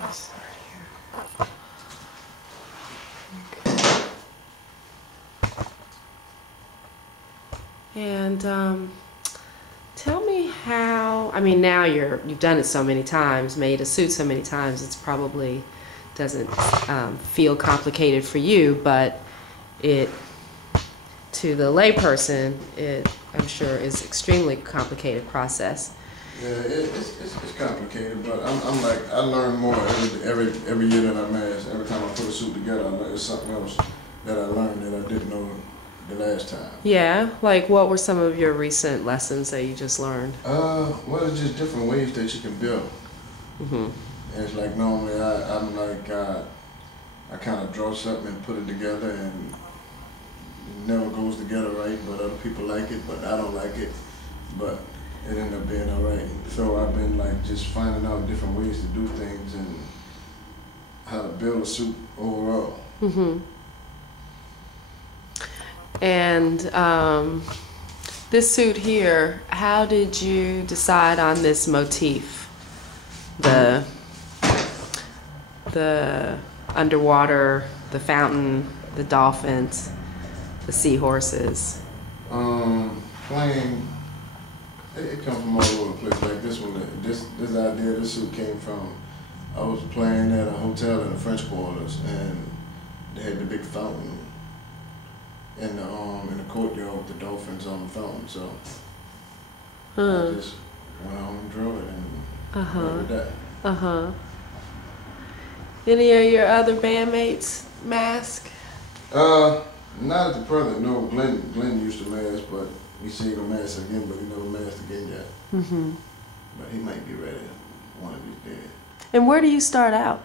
Let's start here. Okay. And tell me how, I mean, now you've done it so many times, made a suit so many times, it's probably doesn't feel complicated for you, but it, to the layperson, it, I'm sure, is extremely complicated process. Yeah, it's complicated, but I'm like, I learn more every year that I mask. Every time I put a suit together, I learn something else that I learned that I didn't know the last time. Yeah, like what were some of your recent lessons that you just learned? Well, it's just different ways that you can build. Mm-hmm. And it's like normally I'm like, I kind of draw something and put it together and it never goes together right, but other people like it, but I don't like it. But it ended up being all right. So I've been like just finding out different ways to do things and how to build a suit overall. Mm-hmm. And this suit here, how did you decide on this motif? The underwater, the fountain, the dolphins, the seahorses. Playing. It comes from all over the place. Like this one, this idea, this suit came from, I was playing at a hotel in the French Quarters, and they had the big fountain in the courtyard with the dolphins on the fountain. So I just went home and drew it and went with that. Any of your other bandmates mask? Not at the present. No, Glenn used to mask, but he said he gonna mask again, but he never masked again yet. Mm-hmm. But he might be ready one of these days. And where do you start out?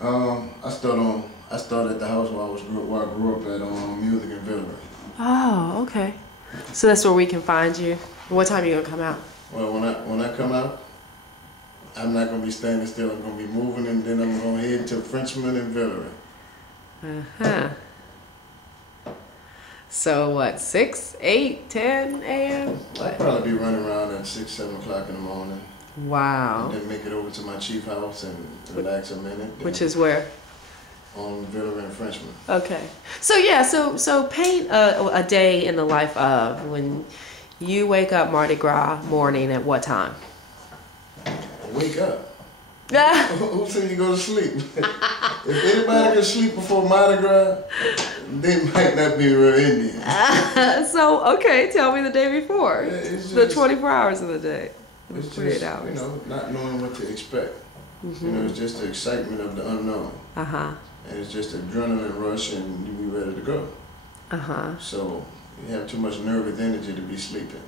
I started at the house where I grew up at Music and Village. Oh, okay. So that's where we can find you. What time are you gonna come out? Well, when I come out, I'm not gonna be standing still. I'm gonna be moving, and then I'm gonna head to Frenchman and Villeray. So what, 6, 8, 10 a.m.? I'll probably be running around at 6, 7 o'clock in the morning. Wow. And then make it over to my chief house and relax a minute. Which is where? On Villeray and Frenchman. Okay. So yeah, so paint a day in the life of when you wake up Mardi Gras morning at what time? Wake up. Who said you go to sleep? If anybody can sleep before Mardi Gras, they might not be real Indians. So, okay, tell me the day before. Yeah, just, the 24 hours of the day. It's 48 just, hours. you know, not knowing what to expect. Mm-hmm. You know, it's just the excitement of the unknown. Uh-huh. And it's just adrenaline rush and you be ready to go. Uh-huh. So you have too much nervous energy to be sleeping.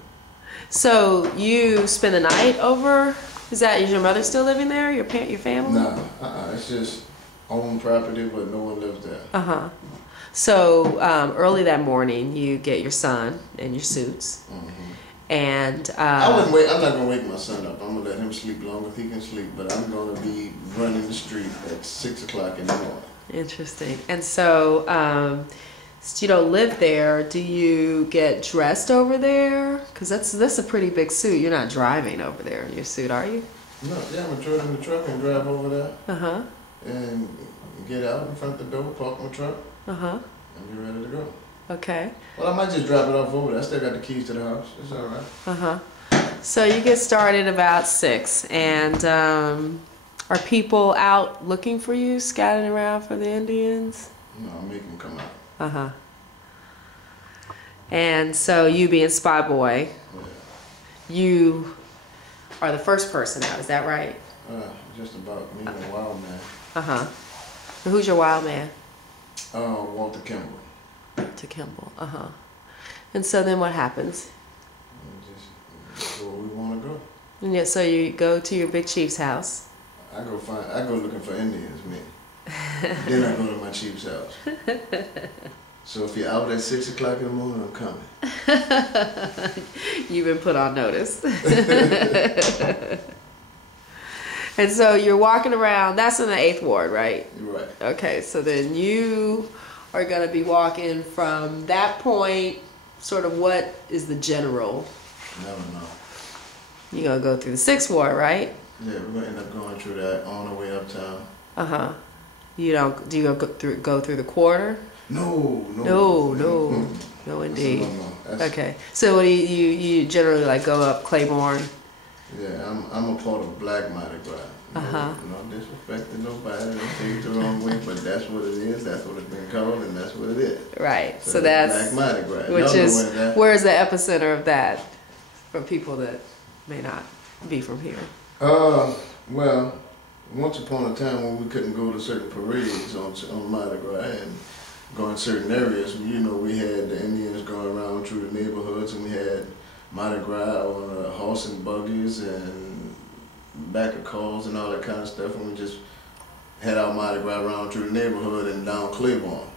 So you spend the night over? Is your mother still living there? Your family? Nah, it's just own property, but no one lives there. Uh-huh. So early that morning, you get your son and your suits. Mm-hmm. And I'm not gonna wake my son up. I'm gonna let him sleep long as he can sleep. But I'm gonna be running the street at 6 o'clock in the morning. Interesting. And so, since you don't live there, do you get dressed over there? Because that's a pretty big suit. You're not driving over there in your suit, are you? No, yeah, I'm gonna throw it in the truck and drive over there. Uh-huh. And get out in front of the door, park my truck. Uh-huh. And be ready to go. Okay. Well, I might just drop it off over there. I still got the keys to the house. It's all right. Uh-huh. So you get started about 6, and are people out looking for you, scouting around for the Indians? No, I'll make them come out. Uh-huh. And so you being Spy Boy, you are the first person out, is that right? Just about me and the wild man. Uh-huh. And who's your wild man? Walter Kimball. Walter Kimball, uh-huh. And so then what happens? Just go where we want to go. And yeah, so you go to your big chief's house. I go looking for Indians, me. Then I go to my chief's house. So if you're out at 6 o'clock in the morning, I'm coming. You've been put on notice. And so you're walking around, that's in the 8th Ward, right? Right. Okay, so then you are going to be walking from that point, sort of what is the general? Never know. You're going to go through the 6th Ward, right? Yeah, we're gonna end up going through that on the way uptown. Uh-huh. You don't, do you go through the quarter? No. No, indeed. No. Okay. So what do you generally like go up Claiborne? Yeah, I'm a part of Black Mardi Gras. No disrespect to nobody, don't take it the wrong way, but that's what it is, that's what it's been called, and that's what it is. Right. So Black that's, Mardi Gras. which is, where's the epicenter of that for people that may not be from here? Well, once upon a time when we couldn't go to certain parades on Mardi Gras and go in certain areas, we had the Indians going around through the neighborhoods, and we had Mardi Gras on horse and buggies and back of cars and all that kind of stuff, and we just had our Mardi Gras around through the neighborhood and down Claiborne,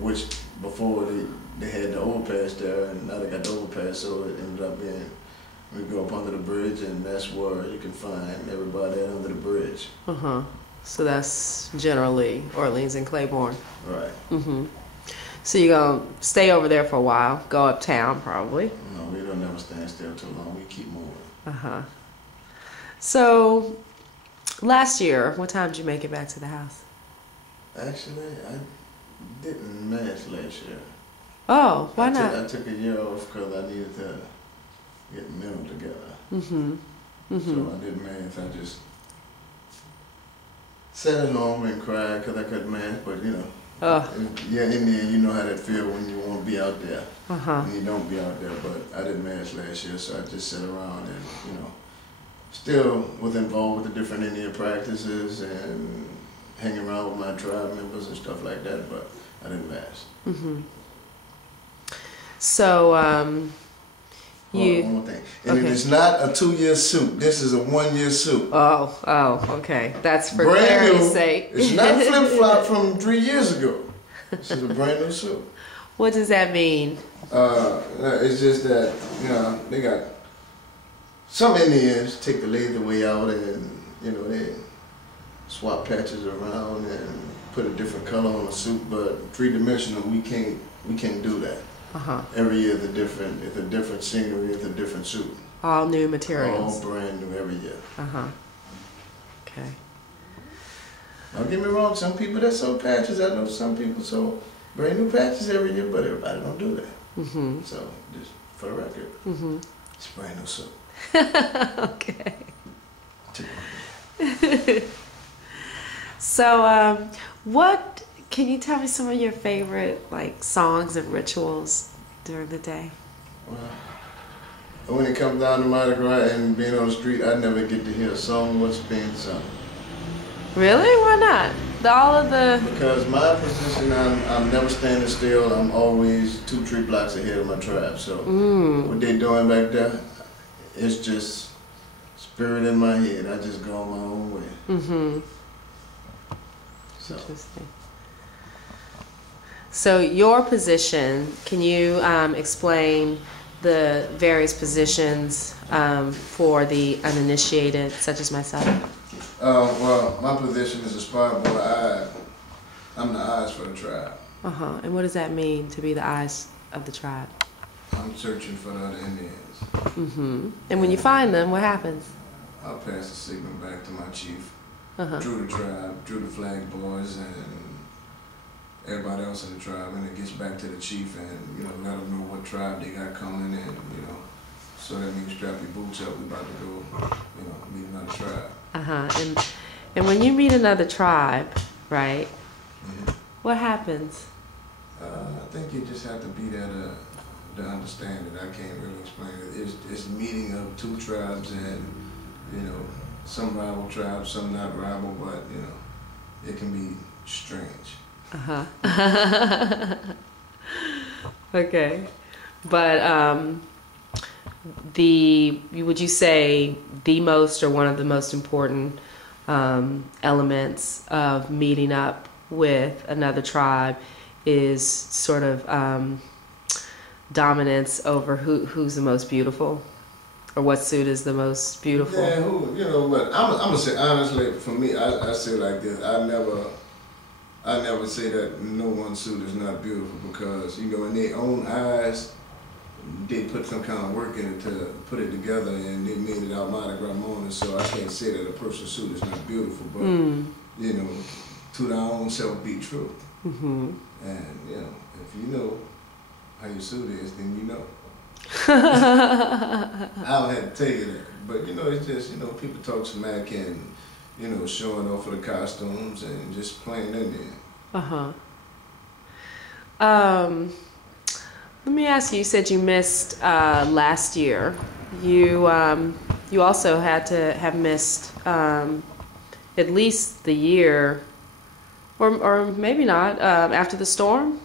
which before they had the overpass there, and now they got the overpass, so it ended up being, we go up under the bridge, and that's where you can find everybody under the bridge. So that's generally Orleans and Claiborne. Right. So you're gonna stay over there for a while, go uptown probably. No, we don't never stand still too long, we keep moving. So last year, what time did you make it back to the house? Actually, I didn't mass last year. Oh, why not? I took a year off because I needed to get mental together. So I didn't mass. I just sat at home and cried because I couldn't mass. But in the end, you know how that feel when you want to be out there, and you don't be out there. But I didn't mass last year, so I just sat around and still was involved with the different Indian practices and hanging around with my tribe members and stuff like that. But I didn't mass. So, One more thing. And it is not a 2-year suit. This is a 1-year suit. Oh, okay. That's for brand clarity's new. sake. It's not flip-flop from 3 years ago. This is a brand new suit. What does that mean? It's just that, they got, some Indians take the lazy way out and, they swap patches around and put a different color on the suit, but three-dimensional, we can't do that. Every year it's a different scenery, it's a different suit. All new materials. All brand new every year. Okay. Don't get me wrong, some people that sew patches, I know some people sew brand new patches every year, but everybody don't do that. So, just for the record, it's a brand new suit. Okay. So, can you tell me some of your favorite songs and rituals during the day? Well, when it comes down to Mardi Gras and being on the street, I never get to hear a song what's being sung. Really? Why not? Because my position, I'm never standing still. I'm always 2-3 blocks ahead of my tribe. So what they doing back there, it's just spirit in my head. I just go on my own way. So. Interesting. So your position, can you explain the various positions for the uninitiated, such as myself? Well, my position is a spot boy. I'm the eyes for the tribe. And what does that mean, to be the eyes of the tribe? I'm searching for the other Indians. And when you find them, what happens? I'll pass the signal back to my chief, through the tribe, through the flag boys, and everybody else in the tribe, and it gets back to the chief, and let them know what tribe they got coming, and so that means strap your boots up. We about to go, meet another tribe. And when you meet another tribe, right? What happens? I think you just have to be there to understand it. I can't really explain it. It's a meeting of 2 tribes, and some rival tribes, some not rival, but it can be strange. Okay. But would you say the most or one of the most important elements of meeting up with another tribe is sort of dominance over who's the most beautiful, or what suit is the most beautiful? Yeah, but I'm gonna say honestly, for me, I say like this: I never say that no one suit is not beautiful, because in their own eyes, did put some kind of work in it to put it together, and they made it out Mardi Gras morning. So I can't say that a person's suit is not beautiful, but you know, to their own self be true. And you know, if you know how your suit is, then you know. I don't have to tell you that, but you know, it's just, you know, people talk smack and, you know, showing off for the costumes and just playing in there. Let me ask you. You said you missed last year. You also had to have missed at least the year, or maybe not, after the storm.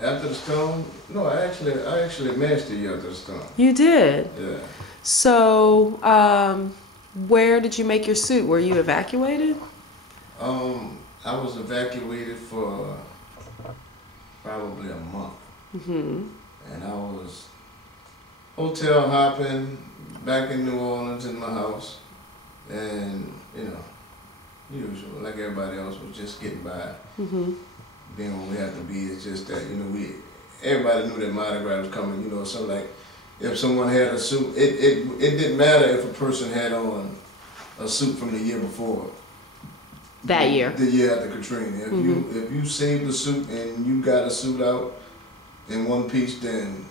After the storm? No, I actually missed the year after the storm. You did? Yeah. So, where did you make your suit? Were you evacuated? I was evacuated for probably a month. And I was hotel hopping back in New Orleans in my house. And, you know, usual, like everybody else, was just getting by. Being where we have to be, it's just that, you know, everybody knew that Mardi Gras was coming, you know, so like, if someone had a suit, it didn't matter if a person had on a suit from the year before. That year? The year after Katrina. If you saved the suit and you got a suit out in one piece, then,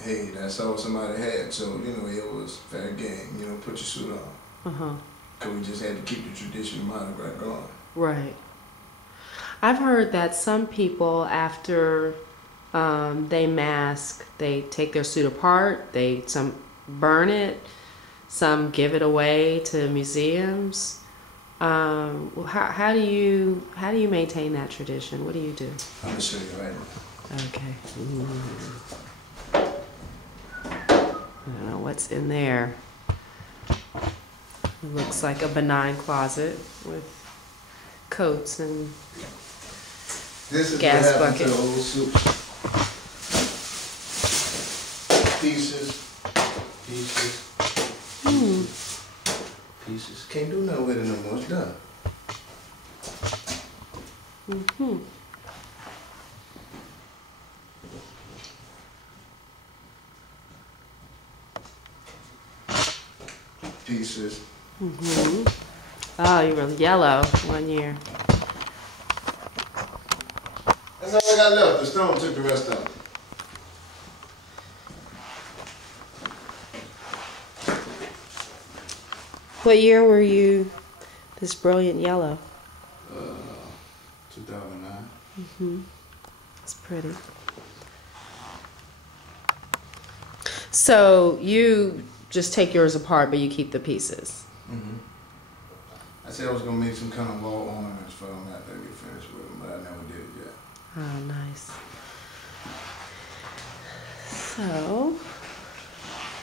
hey, that's all somebody had. So, you know, it was fair game, you know, put your suit on. Because we just had to keep the tradition of Mardi Gras going. Right. I've heard that some people, after they mask, they take their suit apart, some burn it, some give it away to museums. How do you maintain that tradition? What do you do? I'm gonna show you right now. Okay. I don't know what's in there. It looks like a benign closet with coats and this is gas what happened bucket. to the old suits. Pieces. Can't do nothing with it no more. It's done. Pieces. Oh, you were yellow one year. That's all I got left. The storm took the rest of it. What year were you this brilliant yellow? 2009. It's pretty. So you just take yours apart, but you keep the pieces. I said I was gonna make some kind of wall ornaments for them after I get finished with them, but I never did it yet. Oh, nice. So,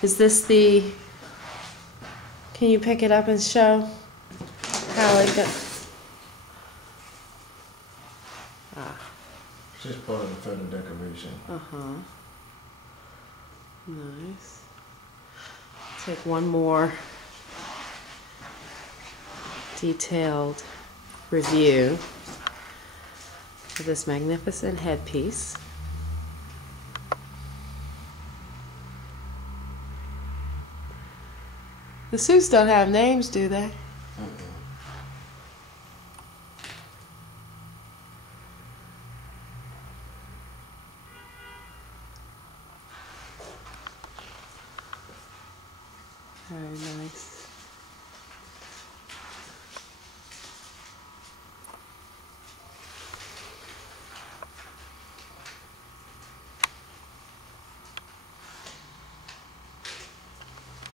is this the? Can you pick it up and show how it goes? It's just part of the feather decoration. Nice. Take one more detailed review of this magnificent headpiece. The suits don't have names, do they? Very nice.